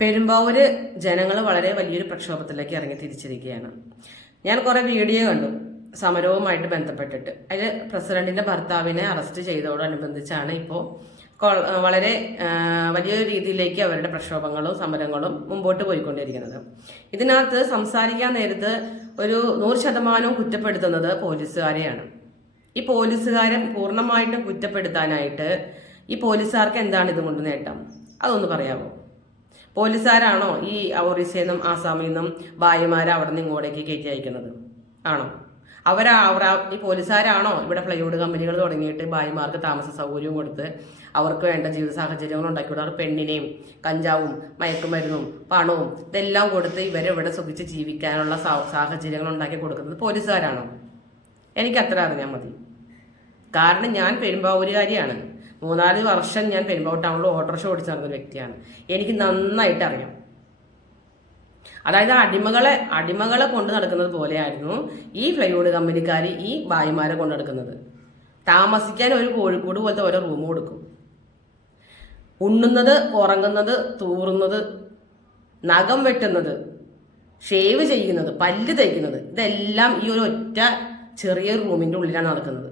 പെരുമ്പാവൂര് ജനങ്ങൾ വളരെ വലിയൊരു പ്രക്ഷോഭത്തിലേക്ക് ഇറങ്ങി തിരിച്ചിരിക്കുകയാണ്. ഞാൻ കുറെ വീഡിയോ കണ്ടു സമരവുമായിട്ട് ബന്ധപ്പെട്ടിട്ട്. അതിൽ പ്രസിഡന്റിന്റെ ഭർത്താവിനെ അറസ്റ്റ് ചെയ്തതോടനുബന്ധിച്ചാണ് ഇപ്പോൾ വളരെ വലിയൊരു രീതിയിലേക്ക് അവരുടെ പ്രക്ഷോഭങ്ങളും സമരങ്ങളും മുമ്പോട്ട് പോയിക്കൊണ്ടിരിക്കുന്നത്. ഇതിനകത്ത് സംസാരിക്കാൻ നേരത്ത് ഒരു 100% കുറ്റപ്പെടുത്തുന്നത് പോലീസുകാരെയാണ്. ഈ പോലീസുകാരെ പൂർണ്ണമായിട്ടും കുറ്റപ്പെടുത്താനായിട്ട് ഈ പോലീസുകാർക്ക് എന്താണ് ഇതുകൊണ്ട് നേട്ടം? അതൊന്ന് പറയാമോ? പോലീസുകാരാണോ ഈ ഒറീസയിൽ നിന്നും ആസാമിൽ നിന്നും ഭായിമാരെ അവിടെ നിന്ന് ഇങ്ങോട്ടേക്ക് കയറ്റി അയക്കുന്നത്? ആണോ? ഈ പോലീസുകാരാണോ ഇവിടെ പ്ലൈവുഡ് കമ്പനികൾ തുടങ്ങിയിട്ട് ഭായിമാർക്ക് താമസ സൗകര്യവും കൊടുത്ത് അവർക്ക് വേണ്ട ജീവിത സാഹചര്യങ്ങൾ ഉണ്ടാക്കി കൊടുത്ത് പെണ്ണിനെയും കഞ്ചാവും മയക്കുമരുന്നും പണവും ഇതെല്ലാം കൊടുത്ത് ഇവരെ ഇവിടെ സുഖിച്ച് ജീവിക്കാനുള്ള സാഹചര്യങ്ങൾ ഉണ്ടാക്കി കൊടുക്കുന്നത് പോലീസുകാരാണോ? എനിക്ക് അത്ര അറിഞ്ഞാൽ മതി. കാരണം ഞാൻ പെരുമ്പാവൂരുകാരിയാണ്. 3-4 വർഷം ഞാൻ പെരുമ്പാവൂർ ടൗണിൽ ഓട്ടോറിക്ഷ ഓടിച്ചു നടന്ന വ്യക്തിയാണ്. എനിക്ക് നന്നായിട്ട് അറിയാം. അതായത് അടിമകളെ കൊണ്ടു നടക്കുന്നത് പോലെയായിരുന്നു ഈ പ്ലൈവുഡ് കമ്പനിക്കാർ ഈ ഭായിമാരെ കൊണ്ടു നടക്കുന്നത്. താമസിക്കാൻ ഒരു കോഴിക്കോട് പോലത്തെ ഓരോ റൂം കൊടുക്കും. ഉണ്ണുന്നത്, ഉറങ്ങുന്നത്, തൂറുന്നത്, നഖം വെട്ടുന്നത്, ഷേവ് ചെയ്യുന്നത്, പല്ല് തയ്ക്കുന്നത്, ഇതെല്ലാം ഈ ഒരു ഒറ്റ ചെറിയ റൂമിന്റെ ഉള്ളിലാണ് നടക്കുന്നത്.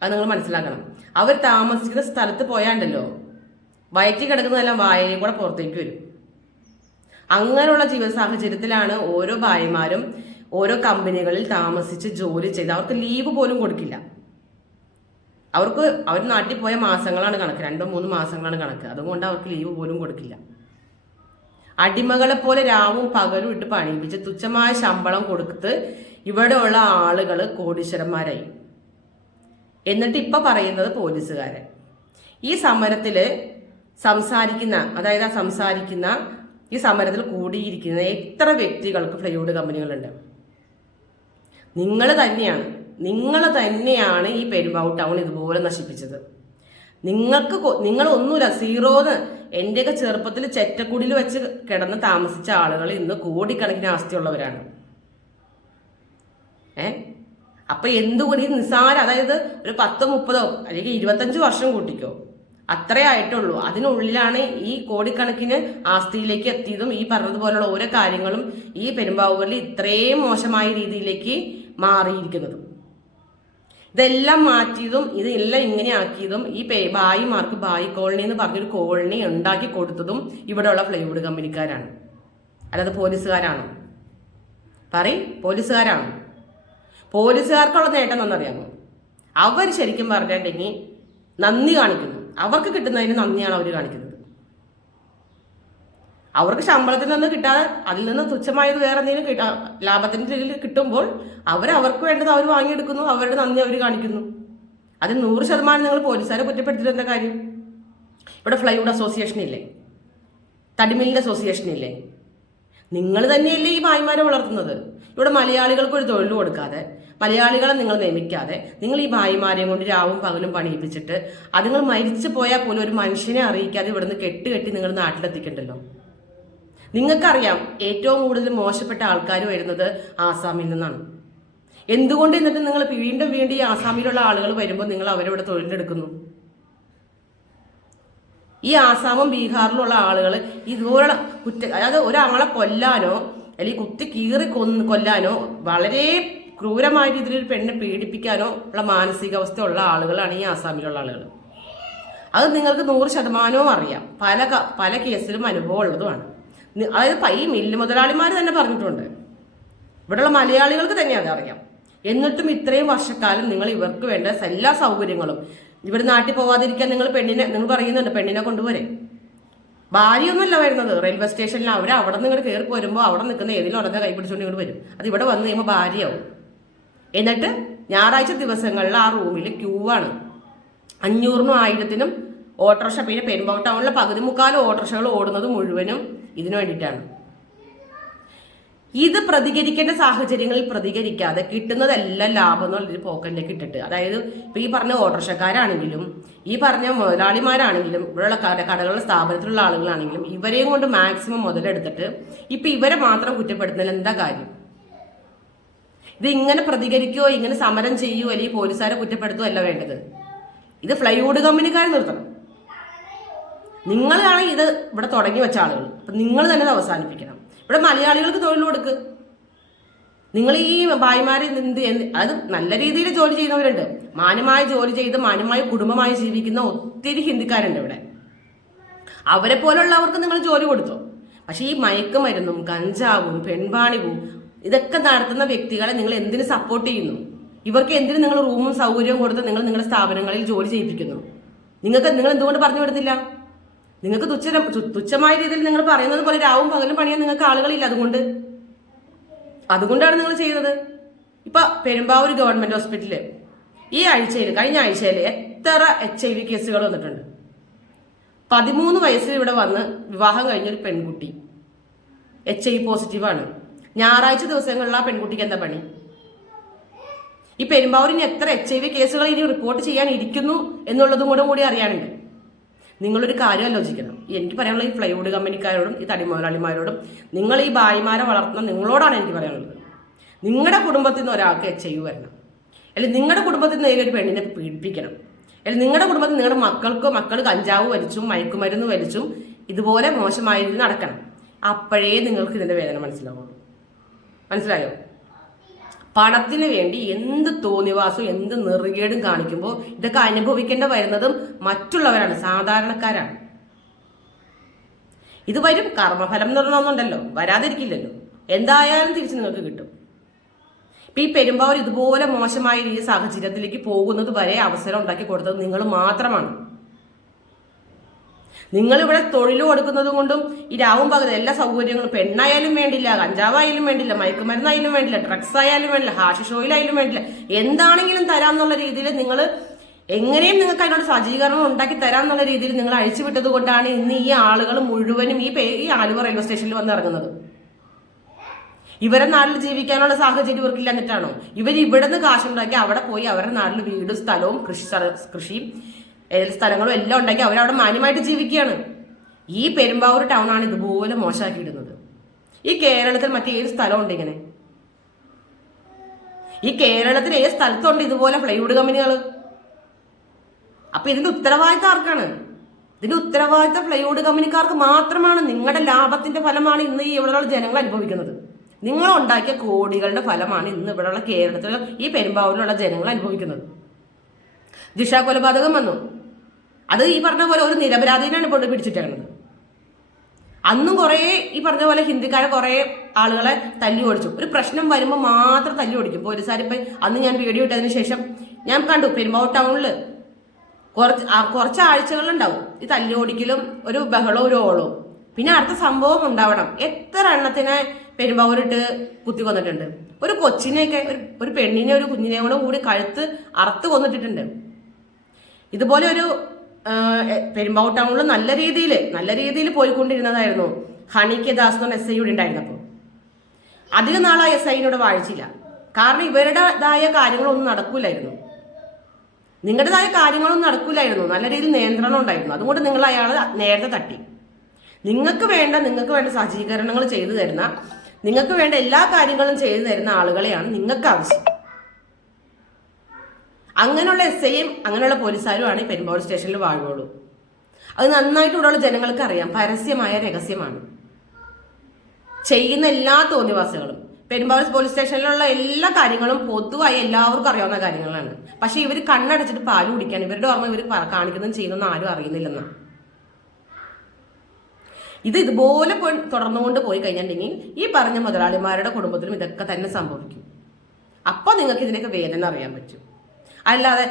അത് നിങ്ങൾ മനസ്സിലാക്കണം. അവർ താമസിക്കുന്ന സ്ഥലത്ത് പോയാണ്ടല്ലോ വയറ്റി കിടക്കുന്നതെല്ലാം വായയിൽ കൂടെ പുറത്തേക്ക് വരും. അങ്ങനെയുള്ള ജീവിത സാഹചര്യത്തിലാണ് ഓരോ ഭാര്യമാരും ഓരോ കമ്പനികളിൽ താമസിച്ച് ജോലി ചെയ്ത് അവർക്ക് ലീവ് പോലും കൊടുക്കില്ല. അവർ നാട്ടിൽ പോയ മാസങ്ങളാണ് കണക്ക്, 2-3 മാസങ്ങളാണ് കണക്ക്. അതുകൊണ്ട് അവർക്ക് ലീവ് പോലും കൊടുക്കില്ല. അടിമകളെ പോലെ രാവും പകലും ഇട്ട് പണിയിപ്പിച്ച് തുച്ഛമായ ശമ്പളം കൊടുത്ത് ഇവിടെയുള്ള ആളുകൾ കോടീശ്വരന്മാരായി. എന്നിട്ട് ഇപ്പൊ പറയുന്നത് പോലീസുകാരെ. ഈ സമരത്തില് ഈ സമരത്തിൽ കൂടിയിരിക്കുന്ന എത്ര വ്യക്തികൾക്ക് പ്ലൈവുഡ് കമ്പനികളുണ്ട്? നിങ്ങൾ തന്നെയാണ് ഈ പെരുമ്പാവൂർ ടൗൺ ഇതുപോലെ നശിപ്പിച്ചത്. നിങ്ങളൊന്നുമില്ല, സീറോന്ന്. എന്റെയൊക്കെ ചെറുപ്പത്തിൽ ചെറ്റക്കുടിയിൽ വെച്ച് കിടന്ന് താമസിച്ച ആളുകൾ ഇന്ന് കോടിക്കണക്കിന് ആസ്തിയുള്ളവരാണ്. അപ്പൊ എന്തുകൊണ്ട് ഈ നിസാര, അതായത് ഒരു 10-30 അല്ലെങ്കിൽ 25 വർഷം കൂട്ടിക്കോ, അത്രേ ആയിട്ടുള്ളൂ. അതിനുള്ളിലാണ് ഈ കോടിക്കണക്കിന് ആസ്തിയിലേക്ക് എത്തിയതും ഈ പറഞ്ഞതുപോലുള്ള ഓരോ കാര്യങ്ങളും ഈ പെരുമ്പാവൂരിൽ ഇത്രയും മോശമായ രീതിയിലേക്ക് മാറിയിരിക്കുന്നതും. ഇതെല്ലാം മാറ്റിയതും ഇതെല്ലാം ഇങ്ങനെ ആക്കിയതും ഈ ഭായിമാർക്ക് ഭായി കോളനി എന്ന് പറഞ്ഞൊരു കോളനി ഉണ്ടാക്കി കൊടുത്തതും ഇവിടെയുള്ള പ്ലൈവുഡ് കമ്പനിക്കാരാണ്. അല്ലാതെ പോലീസുകാരാണോ? പോലീസുകാരാണോ? പോലീസുകാർക്കുള്ള നേട്ടം എന്നറിയാമോ? അവർ ശരിക്കും പറഞ്ഞിട്ടുണ്ടെങ്കിൽ നന്ദി കാണിക്കുന്നു. അവർക്ക് കിട്ടുന്നതിന് നന്ദിയാണ് അവർ കാണിക്കുന്നത്. അവർക്ക് ശമ്പളത്തിൽ നിന്ന് കിട്ടാതെ അതിൽ നിന്ന് തുച്ഛമായത് വേറെ എന്തെങ്കിലും ലാഭത്തിന്റെ കിട്ടുമ്പോൾ അവർക്ക് വേണ്ടത് അവർ വാങ്ങിയെടുക്കുന്നു. അവരുടെ നന്ദി അവർ കാണിക്കുന്നു. അതിൽ 100% നിങ്ങൾ പോലീസുകാരെ കുറ്റപ്പെടുത്തിയിട്ട് എന്താ കാര്യം? ഇവിടെ പ്ലൈവുഡ് അസോസിയേഷൻ ഇല്ലേ? തടിമില്ലിന്റെ അസോസിയേഷൻ ഇല്ലേ? നിങ്ങൾ തന്നെയല്ലേ ഈ ഭായിമാരെ വളർത്തുന്നത്? ഇവിടെ മലയാളികൾക്ക് ഒരു തൊഴിൽ കൊടുക്കാതെ, മലയാളികളെ നിങ്ങൾ നിയമിക്കാതെ, നിങ്ങൾ ഈ ഭായിമാരെയും കൊണ്ട് രാവും പകലും പണിയിപ്പിച്ചിട്ട് അതുങ്ങൾ മരിച്ചു പോയാൽ പോലും ഒരു മനുഷ്യനെ അറിയിക്കാതെ ഇവിടുന്ന് കെട്ടി നിങ്ങൾ നാട്ടിലെത്തിക്കണ്ടല്ലോ. നിങ്ങൾക്കറിയാം ഏറ്റവും കൂടുതൽ മോശപ്പെട്ട ആൾക്കാർ വരുന്നത് ആസാമിൽ നിന്നാണ്. എന്തുകൊണ്ട് എന്നിട്ട് നിങ്ങൾ വീണ്ടും ഈ ആസാമിലുള്ള ആളുകൾ വരുമ്പോൾ നിങ്ങൾ അവരിവിടെ തൊഴിലെടുക്കുന്നു? ഈ ആസാമും ബീഹാറിലുള്ള ആളുകൾ ഇതുപോലുള്ള അതായത് ഒരാളെ കൊല്ലാനോ അല്ലെങ്കിൽ കുത്തി കീറി കൊല്ലാനോ വളരെ ക്രൂരമായ രീതിയിൽ ഒരു പെണ്ണെ പീഡിപ്പിക്കാനോ ഉള്ള മാനസികാവസ്ഥ ഉള്ള ആളുകളാണ് ഈ ആസാമിലുള്ള ആളുകൾ. അത് നിങ്ങൾക്ക് 100% അറിയാം. പല കേസിലും അനുഭവം ഉള്ളതുമാണ്. അതായത് ഈ മില്ല് മുതലാളിമാർ തന്നെ പറഞ്ഞിട്ടുണ്ട്. ഇവിടെയുള്ള മലയാളികൾക്ക് തന്നെ അതറിയാം. എന്നിട്ടും ഇത്രയും വർഷക്കാലം നിങ്ങൾ ഇവർക്ക് വേണ്ട എല്ലാ സൗകര്യങ്ങളും, ഇവിടെ നാട്ടിൽ പോവാതിരിക്കാൻ നിങ്ങൾ പറയുന്നുണ്ട് പെണ്ണിനെ കൊണ്ടുപോരെ. ഭാര്യയൊന്നുമല്ല വരുന്നത്. റെയിൽവേ സ്റ്റേഷനിൽ അവിടെ നിന്ന് ഇങ്ങോട്ട് കയറി പോരുമ്പോൾ അവിടെ നിൽക്കുന്ന ഏതെങ്കിലും ഉടനെ കൈ പിടിച്ചുകൊണ്ട് ഇങ്ങോട്ട് വരും. അത് ഇവിടെ വന്നു കഴിയുമ്പോൾ ഭാര്യയാവും. എന്നിട്ട് ഞായറാഴ്ച ദിവസങ്ങളിൽ ആ റൂമിൽ ക്യൂ ആണ്. 500-നും 1000-നും ഓട്ടോറിക്ഷ. പിന്നെ പെരുമ്പാവൂർ ടൗണിലെ 1/4 ഓട്ടോറിക്ഷകൾ ഓടുന്നത് മുഴുവനും ഇതിനു വേണ്ടിയിട്ടാണ്. ഇത് പ്രതികരിക്കേണ്ട സാഹചര്യങ്ങളിൽ പ്രതികരിക്കാതെ കിട്ടുന്നതെല്ലാം ലാഭം എന്നുള്ളൊരു പോക്കറ്റിലേക്ക് ഇട്ടിട്ട്, അതായത് ഇപ്പൊ ഈ പറഞ്ഞ ഓട്ടോറിക്ഷക്കാരാണെങ്കിലും ഈ പറഞ്ഞ മുതലാളിമാരാണെങ്കിലും ഇവിടെയുള്ള കടകളുടെ സ്ഥാപനത്തിലുള്ള ആളുകളാണെങ്കിലും ഇവരെയും കൊണ്ട് മാക്സിമം മുതലെടുത്തിട്ട് ഇപ്പൊ ഇവരെ മാത്രം കുറ്റപ്പെടുത്തുന്നതിൽ എന്താ കാര്യം? ഇത് ഇങ്ങനെ പ്രതികരിക്കുകയോ ഇങ്ങനെ സമരം ചെയ്യുകയോ അല്ലെങ്കിൽ പോലീസുകാരെ കുറ്റപ്പെടുത്തുകയോ അല്ല വേണ്ടത്. ഇത് പ്ലൈവുഡ് കമ്പനിക്കാർ നിർത്തണം. നിങ്ങളാണ് ഇത് ഇവിടെ തുടങ്ങി വെച്ച ആളുകൾ. അപ്പം നിങ്ങൾ തന്നെ ഇത് അവസാനിപ്പിക്കണം. ഇവിടെ മലയാളികൾക്ക് തൊഴിൽ കൊടുക്ക്. നിങ്ങൾ ഈ ഭായിമാരെ അത് നല്ല രീതിയിൽ ജോലി ചെയ്യുന്നവരുണ്ട്. മാന്യമായി ജോലി ചെയ്ത് മാന്യമായി കുടുംബമായി ജീവിക്കുന്ന ഒത്തിരി ഹിന്ദിക്കാരുണ്ട് ഇവിടെ. അവരെ പോലുള്ളവർക്ക് നിങ്ങൾ ജോലി കൊടുത്തോ. പക്ഷെ ഈ മയക്കുമരുന്നും കഞ്ചാവും പെൺവാണിവും ഇതൊക്കെ നടത്തുന്ന വ്യക്തികളെ നിങ്ങൾ എന്തിനു സപ്പോർട്ട് ചെയ്യുന്നു? ഇവർക്ക് എന്തിനു നിങ്ങൾ റൂമും സൗകര്യവും കൊടുത്ത് നിങ്ങൾ നിങ്ങളുടെ സ്ഥാപനങ്ങളിൽ ജോലി ചെയ്യിപ്പിക്കുന്നു? നിങ്ങൾ എന്തുകൊണ്ട് പറഞ്ഞു വിടുന്നില്ല? നിങ്ങൾക്ക് തുച്ഛമായ രീതിയിൽ നിങ്ങൾ പറയുന്നത് പോലെ രാവും പകലും പണിയാൻ നിങ്ങൾക്ക് ആളുകളില്ല. അതുകൊണ്ടാണ് നിങ്ങൾ ചെയ്യുന്നത്. ഇപ്പൊ പെരുമ്പാവൂർ ഗവൺമെന്റ് ഹോസ്പിറ്റലില് കഴിഞ്ഞ ആഴ്ചയിൽ എത്ര HIV കേസുകൾ വന്നിട്ടുണ്ട്. 13 വയസ്സിൽ ഇവിടെ വന്ന് വിവാഹം കഴിഞ്ഞൊരു പെൺകുട്ടി HIV പോസിറ്റീവാണ്. ഞായറാഴ്ച ദിവസങ്ങളിൽ ആ പെൺകുട്ടിക്ക് എന്താ പണി? ഈ പെരുമ്പാവൂരിന് എത്ര HIV കേസുകൾ ഇനി റിപ്പോർട്ട് ചെയ്യാൻ ഇരിക്കുന്നു എന്നുള്ളതും കൂടി അറിയാനുണ്ട്. നിങ്ങളൊരു കാര്യം ആലോചിക്കണം. എനിക്ക് പറയാനുള്ള ഈ ഫ്ലൈവുഡ് കമ്പനിക്കാരോടും ഈ തടി മുതലാളിമാരോടും, നിങ്ങൾ ഈ ഭായിമാരെ വളർത്തുന്ന നിങ്ങളോടാണ് എനിക്ക് പറയാനുള്ളത്. നിങ്ങളുടെ കുടുംബത്തിൽ നിന്ന് ഒരാൾക്ക് HIV വരണം, അല്ലെങ്കിൽ നിങ്ങളുടെ കുടുംബത്തിൽ നിന്ന് ഒരു പെണ്ണിനെ പീഡിപ്പിക്കണം, അല്ലെങ്കിൽ നിങ്ങളുടെ കുടുംബത്തിൽ നിങ്ങളുടെ മക്കൾ കഞ്ചാവ് വലിച്ചും മയക്കുമരുന്ന് വലിച്ചും ഇതുപോലെ മോശമായ രീതിയിൽ നടക്കണം. അപ്പോഴേ നിങ്ങൾക്ക് ഇതിന്റെ വേദന മനസ്സിലാവുള്ളൂ. മനസ്സിലായോ? പണത്തിന് വേണ്ടി എന്ത് തോന്നിവാസവും എന്ത് നെറുകേടും കാണിക്കുമ്പോൾ ഇതൊക്കെ അനുഭവിക്കേണ്ട വരുന്നതും മറ്റുള്ളവരാണ്, സാധാരണക്കാരാണ്. ഇത് വരും. കർമ്മഫലം എന്ന് പറഞ്ഞൊന്നുണ്ടല്ലോ, വരാതിരിക്കില്ലല്ലോ. എന്തായാലും തിരിച്ച് നിങ്ങൾക്ക് കിട്ടും. ഇപ്പൊ ഈ പെരുമ്പാവൂർ ഇതുപോലെ മോശമായ ഈ സാഹചര്യത്തിലേക്ക് പോകുന്നത് വരെ അവസരം ഉണ്ടാക്കി കൊടുത്തത് നിങ്ങൾ മാത്രമാണ്. നിങ്ങൾ ഇവിടെ തൊഴിൽ കൊടുക്കുന്നത് കൊണ്ടും ഈ രാവും പകലും എല്ലാ സൗകര്യങ്ങളും, പെണ്ണായാലും വേണ്ടില്ല, കഞ്ചാവായാലും വേണ്ടില്ല, മയക്കുമരുന്നായാലും വേണ്ടില്ല, ഡ്രഗ്സ് ആയാലും വേണ്ടില്ല, ഹാഷിഷ് ഓയിലായാലും വേണ്ടില്ല, എന്താണെങ്കിലും തരാമെന്നുള്ള രീതിയിൽ നിങ്ങൾ എങ്ങനെയും നിങ്ങൾക്ക് അതിനോട് സജ്ജീകരണം ഉണ്ടാക്കി തരാമെന്നുള്ള രീതിയിൽ നിങ്ങൾ അഴിച്ചുവിട്ടത് കൊണ്ടാണ് ഇന്ന് ഈ ആളുകൾ മുഴുവനും ഈ ആലുവ റെയിൽവേ സ്റ്റേഷനിൽ വന്ന് ഇറങ്ങുന്നത്. ഇവരെ നാട്ടിൽ ജീവിക്കാനുള്ള സാഹചര്യം ഇവർക്കില്ല എന്നിട്ടാണോ? ഇവർ ഇവിടെ നിന്ന് കാശുണ്ടാക്കി അവിടെ പോയി അവരുടെ നാട്ടിൽ വീടും സ്ഥലവും കൃഷിയും സ്ഥലങ്ങളും എല്ലാം ഉണ്ടാക്കി അവരവിടെ മാന്യമായിട്ട് ജീവിക്കുകയാണ്. ഈ പെരുമ്പാവൂർ ടൗൺ ആണ് ഇതുപോലെ മോശമാക്കിയിടുന്നത്. ഈ കേരളത്തിൽ മറ്റേത് സ്ഥലമുണ്ട് ഇങ്ങനെ? ഈ കേരളത്തിൽ ഏത് സ്ഥലത്തുണ്ട് ഇതുപോലെ ഫ്ലൈവുഡ് കമ്പനികൾ? അപ്പൊ ഇതിന്റെ ഉത്തരവാദിത്തം ആർക്കാണ്? ഇതിന്റെ ഉത്തരവാദിത്തം ഫ്ലൈവുഡ് കമ്പനിക്കാർക്ക് മാത്രമാണ്. നിങ്ങളുടെ ലാഭത്തിന്റെ ഫലമാണ് ഇന്ന് ഈ ഇവിടെയുള്ള ജനങ്ങൾ അനുഭവിക്കുന്നത്. നിങ്ങൾ ഉണ്ടാക്കിയ കോടികളുടെ ഫലമാണ് ഇന്ന് ഇവിടെയുള്ള കേരളത്തിൽ ഈ പെരുമ്പാവൂരിലുള്ള ജനങ്ങൾ അനുഭവിക്കുന്നത്. ദിശ കൊലപാതകം വന്നു. അത് ഈ പറഞ്ഞ പോലെ ഒരു നിരപരാധീനാണ് കൊണ്ട് പിടിച്ചിട്ടേക്കുന്നത്. അന്നും കുറേ ഈ പറഞ്ഞ പോലെ ഹിന്ദിക്കാരെ കുറേ ആളുകളെ തല്ലി ഓടിച്ചു. ഒരു പ്രശ്നം വരുമ്പോൾ മാത്രം തല്ലി ഓടിക്കും പോലീസുകാരിപ്പോ. അന്ന് ഞാൻ വീഡിയോ ഇട്ടതിന് ശേഷം ഞാൻ കണ്ടു പെരുമ്പാവൂർ ടൗണില് കുറച്ച് ആഴ്ചകളുണ്ടാവും ഈ തല്ലി ഓടിക്കലും ഒരു ബഹളവും ഒരു ഓളവും. പിന്നെ അടുത്ത സംഭവം ഉണ്ടാവണം. എത്ര എണ്ണത്തിനെ പെരുമ്പാവൂരിട്ട് കുത്തി കൊന്നിട്ടുണ്ട്. ഒരു കൊച്ചിനെയൊക്കെ, ഒരു പെണ്ണിനെ, ഒരു കുഞ്ഞിനെ കൂടി കഴുത്ത് അറുത്ത് കൊന്നിട്ടിട്ടുണ്ട്. ഇതുപോലെ ഒരു പെരുമ്പാവൂർ ടൗണിൽ നല്ല രീതിയിൽ പോയിക്കൊണ്ടിരുന്നതായിരുന്നു ഹണി കെ ദാസ് എന്ന് പറഞ്ഞ SI ഇവിടെ ഉണ്ടായിരുന്നപ്പോൾ. അധികം നാൾ ആ SIനോട് വാഴിച്ചില്ല. കാരണം ഇവരുടേതായ കാര്യങ്ങളൊന്നും നടക്കൂലായിരുന്നു. നിങ്ങളുടേതായ കാര്യങ്ങളൊന്നും നടക്കൂലായിരുന്നു. നല്ല രീതിയിൽ നിയന്ത്രണം ഉണ്ടായിരുന്നു. അതുകൊണ്ട് നിങ്ങൾ അയാളെ നേരത്തെ തട്ടി. നിങ്ങൾക്ക് വേണ്ട സജ്ജീകരണങ്ങൾ ചെയ്തു തരുന്ന, നിങ്ങൾക്ക് വേണ്ട എല്ലാ കാര്യങ്ങളും ചെയ്തു തരുന്ന ആളുകളെയാണ് നിങ്ങൾക്ക് ആവശ്യം. അങ്ങനെയുള്ള SIയും അങ്ങനെയുള്ള പോലീസുകാരുമാണ് ഈ പെരുമ്പാവൂർ സ്റ്റേഷനിൽ വാഴുള്ളൂ. അത് നന്നായിട്ട് ഇവിടെയുള്ള ജനങ്ങൾക്ക് അറിയാം. പരസ്യമായ രഹസ്യമാണ് ചെയ്യുന്ന എല്ലാ തോന്നിവാസികളും. പെരുമ്പാവൂർ പോലീസ് സ്റ്റേഷനിലുള്ള എല്ലാ കാര്യങ്ങളും പൊതുവായി എല്ലാവർക്കും അറിയാവുന്ന കാര്യങ്ങളാണ്. പക്ഷെ ഇവർ കണ്ണടച്ചിട്ട് പാല് കുടിക്കാൻ ഇവരുടെ ഓർമ്മ ഇവർ കാണിക്കുന്നതും ചെയ്യുന്നതും ആരും അറിയുന്നില്ലെന്നാണ്. ഇതുപോലെ തുടർന്നുകൊണ്ട് പോയി കഴിഞ്ഞിട്ടുണ്ടെങ്കിൽ ഈ പറഞ്ഞ മുതലാളിമാരുടെ കുടുംബത്തിലും ഇതൊക്കെ തന്നെ സംഭവിക്കും. അപ്പോൾ നിങ്ങൾക്ക് ഇതിനൊക്കെ വേദന അറിയാൻ പറ്റും. അല്ലാതെ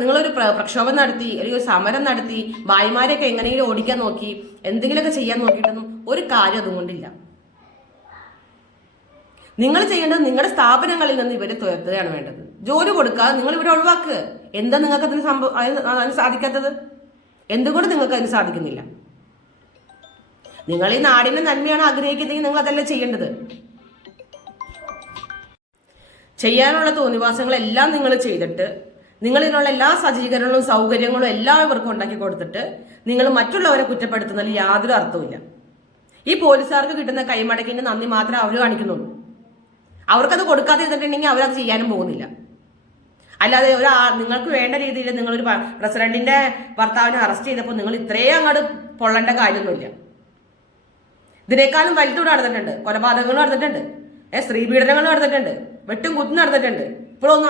നിങ്ങളൊരു പ്രക്ഷോഭം നടത്തി അല്ലെങ്കിൽ ഒരു സമരം നടത്തി ഭായിമാരെയൊക്കെ എങ്ങനെയെങ്കിലും ഓടിക്കാൻ നോക്കി എന്തെങ്കിലുമൊക്കെ ചെയ്യാൻ നോക്കിയിട്ടൊന്നും ഒരു കാര്യം അതുകൊണ്ടില്ല. നിങ്ങൾ ചെയ്യേണ്ടത് നിങ്ങളുടെ സ്ഥാപനങ്ങളിൽ നിന്ന് ഇവരെ തുരത്തുകയാണ് വേണ്ടത്. ജോലി കൊടുക്കാതെ നിങ്ങൾ ഇവരെ ഒഴിവാക്കുക. എന്താ നിങ്ങൾക്ക് അതിന് സാധിക്കാത്തത്? എന്തുകൊണ്ട് നിങ്ങൾക്ക് അതിന് സാധിക്കുന്നില്ല? നിങ്ങൾ ഈ നാടിന്റെ നന്മയാണ് ആഗ്രഹിക്കുന്നതെങ്കിൽ നിങ്ങൾ അതല്ലേ ചെയ്യേണ്ടത്. ചെയ്യാനുള്ള തോന്നിവാസങ്ങളെല്ലാം നിങ്ങൾ ചെയ്തിട്ട് നിങ്ങൾ ഇതിനുള്ള എല്ലാ സജ്ജീകരണങ്ങളും സൗകര്യങ്ങളും എല്ലാവർക്കും ഉണ്ടാക്കി കൊടുത്തിട്ട് നിങ്ങൾ മറ്റുള്ളവരെ കുറ്റപ്പെടുത്തുന്നതിൽ യാതൊരു അർത്ഥവുമില്ല. ഈ പോലീസുകാർക്ക് കിട്ടുന്ന കൈമടക്കിന്റെ നന്ദി മാത്രമേ അവർ കാണിക്കുന്നുള്ളൂ. അവർക്കത് കൊടുക്കാതെ ഇരുന്നിട്ടുണ്ടെങ്കിൽ അവരത് ചെയ്യാനും പോകുന്നില്ല. അല്ലാതെ നിങ്ങൾക്ക് വേണ്ട രീതിയിൽ നിങ്ങളൊരു പ്രസിഡന്റിന്റെ ഭർത്താവിനെ അറസ്റ്റ് ചെയ്തപ്പോൾ നിങ്ങൾ ഇത്രയും അങ്ങോട്ട് പൊള്ളേണ്ട കാര്യമൊന്നുമില്ല. ഇതിനേക്കാളും വലുതൂടെ നടന്നിട്ടുണ്ട്, കൊലപാതകങ്ങൾ നടന്നിട്ടുണ്ട്, സ്ത്രീപീഡനങ്ങൾ നടന്നിട്ടുണ്ട്, വെട്ടും കുത്തും നടന്നിട്ടുണ്ട്.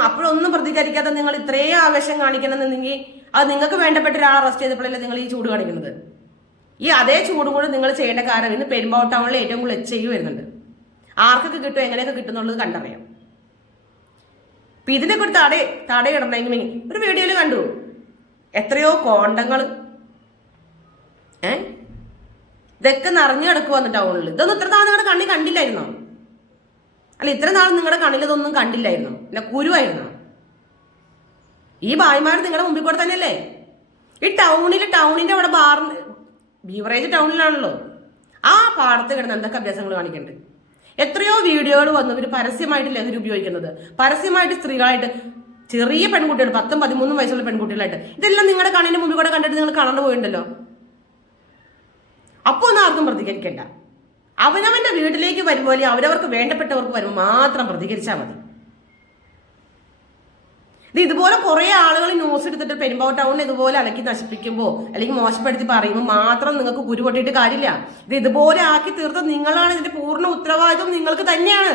അപ്പോഴൊന്നും പ്രതികരിക്കാതെ നിങ്ങൾ ഇത്രയും ആവേശം കാണിക്കണമെന്നുണ്ടെങ്കിൽ അത് നിങ്ങൾക്ക് വേണ്ടപ്പെട്ട ഒരാൾ അറസ്റ്റ് ചെയ്തപ്പോഴല്ലേ നിങ്ങൾ ഈ ചൂട് കാണിക്കുന്നത്. ഈ അതേ ചൂടും കൂടെ നിങ്ങൾ ചെയ്യേണ്ട കാരണം ഇന്ന് പെരുമ്പാവൂർ ടൗണിൽ ഏറ്റവും കൂടുതൽ HI വരുന്നുണ്ട്. ആർക്കൊക്കെ കിട്ടും, എങ്ങനെയൊക്കെ കിട്ടുന്നുള്ളത് കണ്ടറിയാം. അപ്പൊ ഇതിനൊക്കെ ഒരു തടയിടണമെങ്കിൽ ഒരു വീഡിയോയിൽ കണ്ടു എത്രയോ കോണ്ടങ്ങൾ ഇതൊക്കെ നിറഞ്ഞു കിടക്കുവാന്ന് ടൗണിൽ. ഇതൊന്നും ഇത്ര നാൾ നിങ്ങളുടെ കണ്ണിൽ കണ്ടില്ലായിരുന്നോ? അല്ല, ഇത്ര നാൾ നിങ്ങളുടെ കണ്ണിൽ ഇതൊന്നും കണ്ടില്ലായിരുന്നോ? അല്ല, കുരുവായിരുന്നോ? ഈ ഭായിമാർ നിങ്ങളുടെ മുമ്പിൽ കൂടെ തന്നെയല്ലേ ഈ ടൗണിന്റെ അവിടെ ബീവറേജ് ടൗണിലാണല്ലോ. ആ പാടത്ത് കിടന്ന് എന്തൊക്കെ അഭ്യാസങ്ങൾ കാണിക്കുന്നുണ്ട്. എത്രയോ വീഡിയോകൾ വന്നു ഇവർ പരസ്യമായിട്ട് ലഹരി ഉപയോഗിക്കുന്നത്, പരസ്യമായിട്ട് സ്ത്രീകളായിട്ട്, ചെറിയ പെൺകുട്ടികൾ 10-13 വയസ്സുള്ള പെൺകുട്ടികളായിട്ട്. ഇതെല്ലാം നിങ്ങളുടെ കണ്ണിന്റെ മുമ്പിൽ കൂടെ കണ്ടിട്ട് നിങ്ങൾ കാണാണ്ട് പോയിണ്ടല്ലോ. അപ്പൊ ഒന്നും ആർക്കും പ്രതികരിക്കണ്ട. അവനവന്റെ വീട്ടിലേക്ക് വരുമ്പോൾ അല്ലെങ്കിൽ അവരവർക്ക് വേണ്ടപ്പെട്ടവർക്ക് വരുമ്പോൾ മാത്രം പ്രതികരിച്ചാൽ മതി. ഇതുപോലെ കുറെ ആളുകൾ ന്യൂസ് എടുത്തിട്ട് പെരുമ്പാവൂർ ടൗണിൽ ഇതുപോലെ അലക്കി നശിപ്പിക്കുമ്പോൾ അല്ലെങ്കിൽ മോശപ്പെടുത്തി പറയുമ്പോൾ മാത്രം നിങ്ങൾക്ക് കുരുപൊട്ടിയിട്ട് കാര്യമില്ല. ഇതുപോലെ ആക്കി തീർത്ത നിങ്ങളാണ്. ഇതിന്റെ പൂർണ്ണ ഉത്തരവാദിത്വം നിങ്ങൾക്ക് തന്നെയാണ്,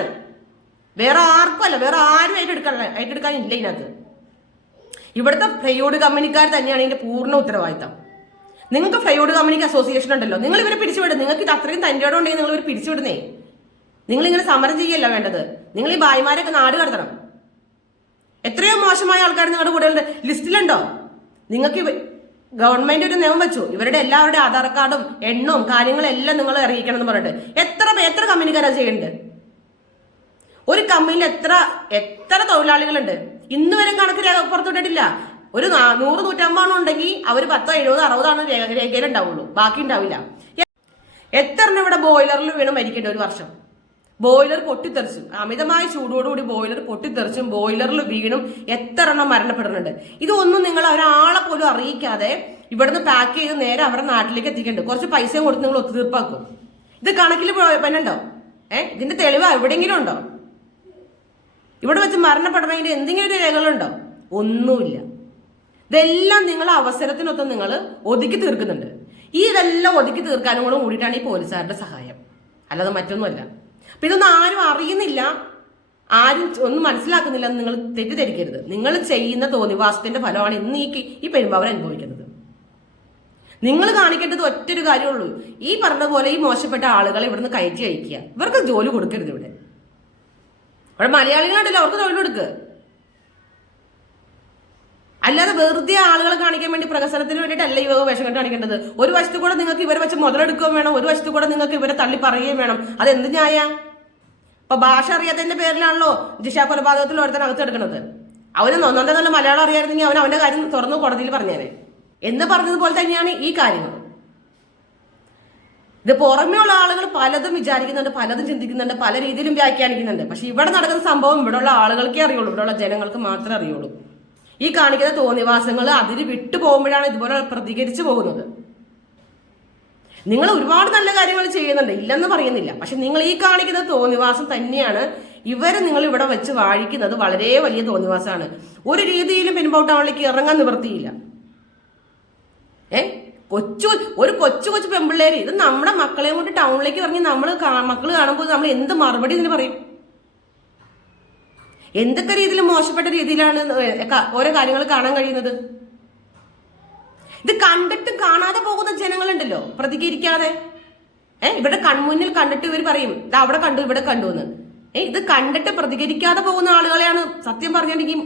വേറെ ആർക്കും അല്ല. വേറെ ആരും ഏറ്റെടുക്കാനില്ല ഇതിനകത്ത്. ഇവിടുത്തെ ഫ്ലൈവുഡ് കമ്പനിക്കാർ തന്നെയാണ് ഇതിന്റെ പൂർണ്ണ ഉത്തരവാദിത്തം. നിങ്ങൾക്ക് ഫ്ലൈവുഡ് കമ്പനിക്ക് അസോസിയേഷൻ ഉണ്ടല്ലോ, നിങ്ങൾ ഇവരെ പിരിച്ചുവിടും. നിങ്ങൾക്ക് ഇത് അത്രയും തൻ്റെയോടെ ഉണ്ടെങ്കിൽ നിങ്ങൾ ഇവർ പിരിച്ചുവിടുന്നേ. നിങ്ങളിങ്ങനെ സമരം ചെയ്യല്ല വേണ്ടത്. നിങ്ങൾ ഈ ഭായിമാരൊക്കെ നാട് കടത്തണം. എത്രയോ മോശമായ ആൾക്കാർ നിങ്ങളുടെ കൂടെ ഉണ്ട്. ലിസ്റ്റിലുണ്ടോ? നിങ്ങൾക്ക് ഗവൺമെന്റ് ഒരു നിയമം വെച്ചു, ഇവരുടെ എല്ലാവരുടെ ആധാർ കാർഡും എണ്ണവും കാര്യങ്ങളെല്ലാം നിങ്ങൾ അറിയിക്കണം എന്ന് പറഞ്ഞിട്ട് എത്ര കമ്പനിക്കാരാണ് ചെയ്യുന്നുണ്ട്? ഒരു കമ്പനിയിൽ എത്ര തൊഴിലാളികളുണ്ട്? ഇന്ന് വരെ കണക്ക് പുറത്തുവിട്ടിട്ടില്ല. ഒരു 100-150 ഉണ്ടെങ്കിൽ അവർ 10, 70, 60 രേഖയിലുണ്ടാവുള്ളൂ, ബാക്കി ഉണ്ടാവില്ല. എത്ര ഇവിടെ ബോയിലറിൽ വീണ് മരിക്കേണ്ട ഒരു വർഷം? ബോയിലർ പൊട്ടിത്തെറിച്ചും, അമിതമായ ചൂടോടുകൂടി ബോയിലർ പൊട്ടിത്തെറിച്ചും ബോയിലറിൽ വീണും എത്ര എണ്ണം മരണപ്പെടുന്നുണ്ട്. ഇതൊന്നും നിങ്ങൾ ഒരാളെ പോലും അറിയിക്കാതെ ഇവിടുന്ന് പാക്ക് ചെയ്ത് നേരെ അവരുടെ നാട്ടിലേക്ക് എത്തിക്കുന്നുണ്ട്. കുറച്ച് പൈസയും കൊടുത്ത് നിങ്ങൾ ഒത്തുതീർപ്പാക്കും. ഇത് കണക്കിൽ പറ്റുണ്ടോ? ഇതിന്റെ തെളിവ് എവിടെയെങ്കിലും ഉണ്ടോ? ഇവിടെ വെച്ച് മരണപ്പെടണമെങ്കിൽ എന്തെങ്കിലും ഒരു രേഖകളുണ്ടോ? ഒന്നുമില്ല. ഇതെല്ലാം നിങ്ങൾ അവസരത്തിനൊപ്പം നിങ്ങൾ ഒതുക്കി തീർക്കുന്നുണ്ട്. ഇതെല്ലാം ഒതുക്കി തീർക്കാനും കൂടെ കൂടിയിട്ടാണ് ഈ പോലീസുകാരുടെ സഹായം, അല്ലാതെ മറ്റൊന്നുമല്ല. അപ്പൊ ഇതൊന്നും ആരും അറിയുന്നില്ല, ആരും ഒന്നും മനസ്സിലാക്കുന്നില്ല എന്ന് നിങ്ങൾ തെറ്റിദ്ധരിക്കരുത്. നിങ്ങൾ ചെയ്യുന്ന തോന്നിവാസത്തിന്റെ ഫലമാണ് ഇന്ന് ഈ പെരുമ്പാവൂർ അനുഭവിക്കുന്നത്. നിങ്ങൾ കാണിക്കേണ്ടത് ഒറ്റൊരു കാര്യമുള്ളൂ. ഈ പറഞ്ഞതുപോലെ ഈ മോശപ്പെട്ട ആളുകളെ ഇവിടുന്ന് കയറ്റി അയക്കുക. ഇവർക്ക് ജോലി കൊടുക്കരുത്. ഇവിടെ മലയാളികളുണ്ടല്ലോ, അവർക്ക് തൊഴിൽ കൊടുക്കുക. അല്ലാതെ വെറുതെ ആളുകളെ കാണിക്കാൻ വേണ്ടി പ്രകസനത്തിന് വേണ്ടിയിട്ടല്ല ഈ വേഷം കെട്ട് കാണിക്കേണ്ടത്. ഒരു വശത്തു കൂടെ നിങ്ങൾക്ക് ഇവരെ വെച്ച് മുതലെടുക്കുകയും വേണം, ഒരു വശത്തു കൂടെ നിങ്ങൾക്ക് ഇവരെ തള്ളി പറയുകയും വേണം. അത് എന്ത് ന്യായ? ഇപ്പൊ ഭാഷ അറിയാത്തതിന്റെ പേരിലാണല്ലോ ജിഷ കൊലപാതകത്തിൽ ഒരുത്തൻ അകത്തെടുക്കുന്നത്. അവന് നന്നായിട്ട് നല്ല മലയാളം അറിയാമായിരുന്നെങ്കിൽ അവന്റെ കാര്യം തുറന്നു കോടതിയിൽ പറഞ്ഞേനെ എന്ന് പറഞ്ഞതുപോലെ തന്നെയാണ് ഈ കാര്യങ്ങൾ. ഇത് പുറമെയുള്ള ആളുകൾ പലതും വിചാരിക്കുന്നുണ്ട്, പലതും ചിന്തിക്കുന്നുണ്ട്, പല രീതിയിലും വ്യാഖ്യാനിക്കുന്നുണ്ട്. പക്ഷെ ഇവിടെ നടക്കുന്ന സംഭവം ഇവിടെയുള്ള ആളുകൾക്കേ അറിയുള്ളൂ, ഇവിടെയുള്ള ജനങ്ങൾക്ക് മാത്രമേ അറിയുള്ളൂ. ഈ കാണിക്കുന്ന തോന്നിവാസങ്ങൾ അതിന് വിട്ടുപോകുമ്പോഴാണ് ഇതുപോലെ പ്രതികരിച്ചു പോകുന്നത്. നിങ്ങൾ ഒരുപാട് നല്ല കാര്യങ്ങൾ ചെയ്യുന്നുണ്ട്, ഇല്ലെന്ന് പറയുന്നില്ല. പക്ഷെ നിങ്ങൾ ഈ കാണിക്കുന്ന തോന്നിവാസം തന്നെയാണ് ഇവരെ നിങ്ങൾ ഇവിടെ വെച്ച് വാഴിക്കുന്നത്. വളരെ വലിയ തോന്നിവാസമാണ്. ഒരു രീതിയിലും പെരുമ്പാവൂർ ടൗണിലേക്ക് ഇറങ്ങാൻ നിവൃത്തിയില്ല. ഒരു കൊച്ചു പെമ്പിള്ളേര് ഇത് നമ്മുടെ മക്കളെയും കൊണ്ട് ടൗണിലേക്ക് ഇറങ്ങി മക്കള് കാണുമ്പോൾ നമ്മൾ എന്ത് മറുപടി ഇതിന് പറയും? എന്തൊക്കെ രീതിയിൽ മോശപ്പെട്ട രീതിയിലാണ് ഓരോ കാര്യങ്ങൾ കാണാൻ കഴിയുന്നത്. ഇത് കണ്ടിട്ട് കാണാതെ പോകുന്ന ജനങ്ങളുണ്ടല്ലോ, പ്രതികരിക്കാതെ. ഇവിടെ കൺമുന്നിൽ കണ്ടിട്ട് ഇവർ പറയും ഇത് അവിടെ കണ്ടു ഇവിടെ കണ്ടു എന്ന്. ഇത് കണ്ടിട്ട് പ്രതികരിക്കാതെ പോകുന്ന ആളുകളെയാണ് സത്യം പറഞ്ഞിട്ടുണ്ടെങ്കിൽ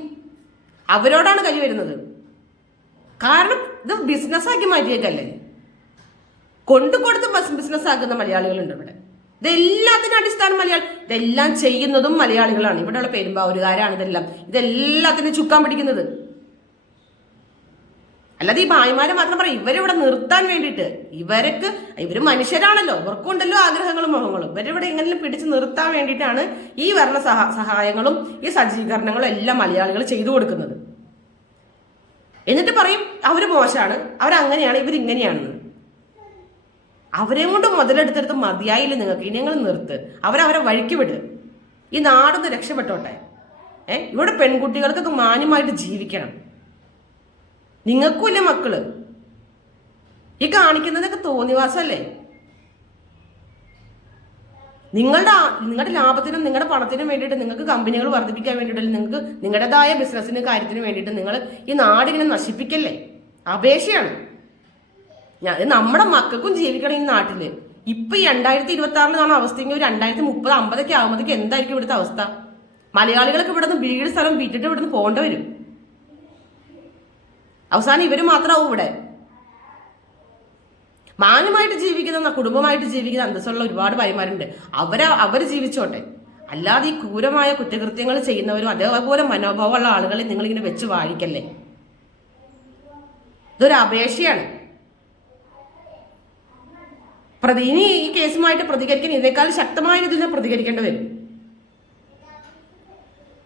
അവരോടാണ് കൈ വരുന്നത്. കാരണം ഇത് ബിസിനസ്സാക്കി മാറ്റിയേക്കല്ലേ, കൊണ്ടുകൊടുത്ത് ബിസിനസ് ആക്കുന്ന മലയാളികളുണ്ട് ഇവിടെ. ഇതെല്ലാത്തിനും അടിസ്ഥാനം ഇതെല്ലാം ചെയ്യുന്നതും മലയാളികളാണ്. ഇവിടെയുള്ള പെരുമ്പാവൂരുകാരാണ് ഇതെല്ലാത്തിനും ചുക്കാൻ പിടിക്കുന്നത്. അല്ലാതെ ഈ ഭായിമാരെ മാത്രം പറയും ഇവരിവിടെ നിർത്താൻ വേണ്ടിയിട്ട്. ഇവര് മനുഷ്യരാണല്ലോ, ഇവർക്കുണ്ടല്ലോ ആഗ്രഹങ്ങളും മോഹങ്ങളും. ഇവരിവിടെ എങ്ങനെയും പിടിച്ച് നിർത്താൻ വേണ്ടിയിട്ടാണ് ഈ ഭരണ സഹായങ്ങളും ഈ സജ്ജീകരണങ്ങളും എല്ലാം മലയാളികൾ ചെയ്തു കൊടുക്കുന്നത്. എന്നിട്ട് പറയും അവര് മോശമാണ്, അവരങ്ങനെയാണ്, ഇവരിങ്ങനെയാണെന്ന്. അവരെയും കൊണ്ട് മുതലെടുത്തെടുത്ത് മതിയായില്ല നിങ്ങൾക്ക്. ഇനി നിങ്ങൾ നിർത്ത്, അവരവരെ വഴിക്ക് വിട്. ഈ നാടൊന്ന് രക്ഷപ്പെട്ടോട്ടെ. ഇവിടെ പെൺകുട്ടികൾക്കൊക്കെ മാന്യമായിട്ട് ജീവിക്കണം. നിങ്ങൾക്കുമില്ലേ മക്കള്? ഈ കാണിക്കുന്നതൊക്കെ തോന്നിവാസല്ലേ? നിങ്ങളുടെ ലാഭത്തിനും നിങ്ങളുടെ പണത്തിനും വേണ്ടിയിട്ട് നിങ്ങൾക്ക് കമ്പനികൾ വർദ്ധിപ്പിക്കാൻ വേണ്ടിയിട്ട്, നിങ്ങൾക്ക് നിങ്ങളുടേതായ ബിസിനസ്സിന് കാര്യത്തിന് വേണ്ടിയിട്ട് നിങ്ങൾ ഈ നാടിങ്ങനെ നശിപ്പിക്കല്ലേ? അപേക്ഷയാണ്. നമ്മുടെ മക്കൾക്കും ജീവിക്കണം ഈ നാട്ടില്. ഇപ്പൊ ഈ 2026 അവസ്ഥയെങ്കിൽ 2030, 50 ആകുമ്പോഴത്തേക്ക് എന്തായിരിക്കും ഇവിടുത്തെ അവസ്ഥ? മലയാളികൾക്ക് ഇവിടുന്ന് വീട് സ്ഥലം വിറ്റിട്ട് ഇവിടുന്ന് പോകേണ്ടി വരും. അവസാനം ഇവര് മാത്രമാവും ഇവിടെ. മാന്യമായിട്ട് ജീവിക്കുന്ന, കുടുംബമായിട്ട് ജീവിക്കുന്ന അന്തസ്സുള്ള ഒരുപാട് ഭാര്യമാരുണ്ട്. അവര് ജീവിച്ചോട്ടെ. അല്ലാതെ ഈ ക്രൂരമായ കുറ്റകൃത്യങ്ങൾ ചെയ്യുന്നവരും അതേപോലെ മനോഭാവമുള്ള ആളുകളെ നിങ്ങളിങ്ങനെ വെച്ച് വാഴിക്കല്ലേ. ഇതൊരു അപേക്ഷയാണ്. ഇനി ഈ കേസുമായിട്ട് പ്രതികരിക്കാൻ ഇതിനേക്കാൾ ശക്തമായ രീതിയിൽ പ്രതികരിക്കേണ്ടി വരും.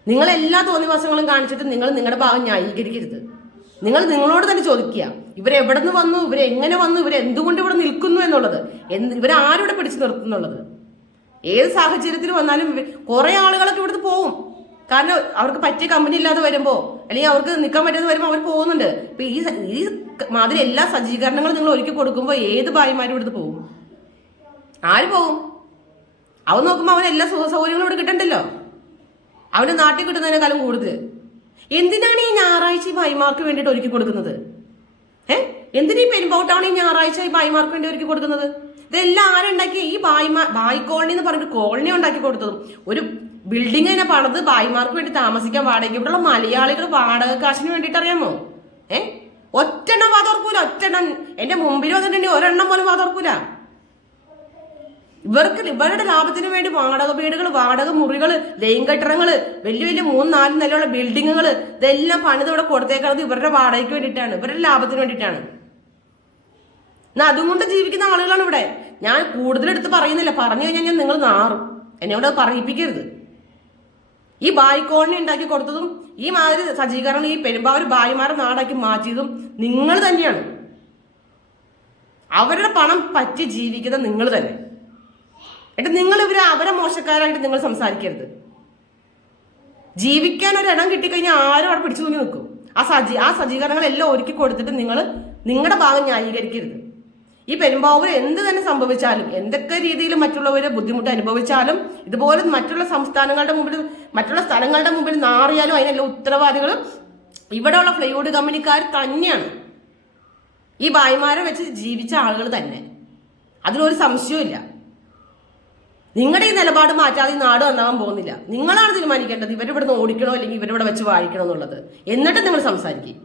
നിങ്ങൾ എല്ലാ തോന്നിവാസങ്ങളും കാണിച്ചിട്ട് നിങ്ങൾ നിങ്ങളുടെ ഭാഗം ന്യായീകരിക്കരുത്. നിങ്ങളോട് തന്നെ ചോദിക്കുക, ഇവരെവിടെ നിന്ന് വന്നു, ഇവരെങ്ങനെ വന്നു, ഇവരെന്തുകൊണ്ട് ഇവിടെ നിൽക്കുന്നു എന്നുള്ളത്, ഇവരാരുടെ പിടിച്ചു നിർത്തുന്നുള്ളത്. ഏത് സാഹചര്യത്തിൽ വന്നാലും കുറെ ആളുകളൊക്കെ ഇവിടുന്ന് പോവും. കാരണം അവർക്ക് പറ്റിയ കമ്പനി ഇല്ലാതെ വരുമ്പോ, അല്ലെങ്കിൽ അവർക്ക് നിൽക്കാൻ പറ്റാതെ വരുമ്പോൾ അവർ പോകുന്നുണ്ട്. ഇപ്പൊ ഈ മാതിരി എല്ലാ സജ്ജീകരണങ്ങളും നിങ്ങൾ ഒരുക്കി കൊടുക്കുമ്പോൾ ഏത് ഭാര്യമാരും ഇവിടുന്ന് പോകും? ആര് പോകും? അവൻ നോക്കുമ്പോൾ അവൻ എല്ലാ സൗകര്യങ്ങളും ഇവിടെ കിട്ടണ്ടല്ലോ. അവന്റെ നാട്ടിൽ കിട്ടുന്നതിനേക്കാളും കൂടുതൽ. എന്തിനാണ് ഈ ഞായറാഴ്ച ഈ ഭായിമാർക്ക് വേണ്ടിയിട്ട് ഒരുക്കി കൊടുക്കുന്നത്? എന്തിനാ ഈ പെരുമ്പോട്ടാണ് ഈ ഞായറാഴ്ച ഈ ഭായിമാർക്ക് വേണ്ടി ഒരുക്കി കൊടുക്കുന്നത്? ഇതെല്ലാം ആരുണ്ടാക്കി? ഈ ഭായ് കോളനി എന്ന് പറഞ്ഞിട്ട് കോളനി ഉണ്ടാക്കി കൊടുത്തതും ഒരു ബിൽഡിംഗ് തന്നെ പണിത് ഭായിമാർക്ക് വേണ്ടി താമസിക്കാൻ വാടക. ഇവിടെയുള്ള മലയാളികൾ വാടക കാശിന് വേണ്ടിയിട്ട് അറിയാമോ? ഒറ്റെണ്ണം വാതോർക്കൂല. ഒറ്റെണ്ണം എന്റെ മുമ്പിൽ വന്നിട്ടുണ്ടെങ്കിൽ ഒരെണ്ണം പോലും വാതോർക്കൂല. ഇവരുടെ ലാഭത്തിന് വേണ്ടി വാടക വീടുകൾ, വാടക മുറികൾ, ലൈൻ കെട്ടിടങ്ങള്, വലിയ വലിയ 3-4 നിലയുള്ള ബിൽഡിങ്ങുകൾ, ഇതെല്ലാം പണിത് ഇവിടെ കൊടുത്തേക്കുന്നത് ഇവരുടെ വാടകയ്ക്ക് വേണ്ടിയിട്ടാണ്, ഇവരുടെ ലാഭത്തിന് വേണ്ടിയിട്ടാണ്. എന്നാ അതുകൊണ്ട് ജീവിക്കുന്ന ആളുകളാണ് ഇവിടെ. ഞാൻ കൂടുതലെടുത്ത് പറയുന്നില്ല. പറഞ്ഞു കഴിഞ്ഞാൽ നിങ്ങൾ നാറും. എന്നോട് പറയിപ്പിക്കരുത്. ഈ ഭായ് കോളനി ഉണ്ടാക്കി കൊടുത്തതും ഈ മാതിരി സജ്ജീകരണം ഈ പെരുമ്പാവൂർ ഭായിമാരെ നാടാക്കി മാറ്റിയതും നിങ്ങൾ തന്നെയാണ്. അവരുടെ പണം പറ്റി ജീവിക്കുന്ന നിങ്ങൾ തന്നെ. നിങ്ങൾ അവരെ മോശക്കാരായിട്ട് നിങ്ങൾ സംസാരിക്കരുത്. ജീവിക്കാൻ ഒരിടം കിട്ടിക്കഴിഞ്ഞാൽ ആരും അവിടെ പിടിച്ചു തൂങ്ങി നിൽക്കും. ആ സജ്ജീകരണങ്ങളെല്ലാം ഒരുക്കി കൊടുത്തിട്ട് നിങ്ങളുടെ ഭാഗം ന്യായീകരിക്കരുത്. ഈ പെരുമ്പാവൂർ എന്ത് തന്നെ സംഭവിച്ചാലും, എന്തൊക്കെ രീതിയിൽ മറ്റുള്ളവരെ ബുദ്ധിമുട്ട് അനുഭവിച്ചാലും, ഇതുപോലെ മറ്റുള്ള സംസ്ഥാനങ്ങളുടെ മുമ്പിൽ, മറ്റുള്ള സ്ഥലങ്ങളുടെ മുമ്പിൽ നാറിയാലും അതിനെല്ലാം ഉത്തരവാദികൾ ഇവിടെയുള്ള ഫ്ലൈവുഡ് കമ്പനിക്കാർ തന്നെയാണ്. ഈ ഭായിമാരെ വെച്ച് ജീവിച്ച ആളുകൾ തന്നെ. അതിലൊരു സംശയവും ഇല്ല. നിങ്ങളുടെ ഈ നിലപാട് മാറ്റാതെ ഈ നാട് നന്നാവാൻ പോകുന്നില്ല. നിങ്ങളാണ് തീരുമാനിക്കേണ്ടത് ഇവരിവിടുന്ന് ഓടിക്കണോ അല്ലെങ്കിൽ ഇവരിവിടെ വെച്ച് വായിക്കണോ എന്നുള്ളത്. എന്നിട്ട് നിങ്ങൾ സംസാരിക്കും.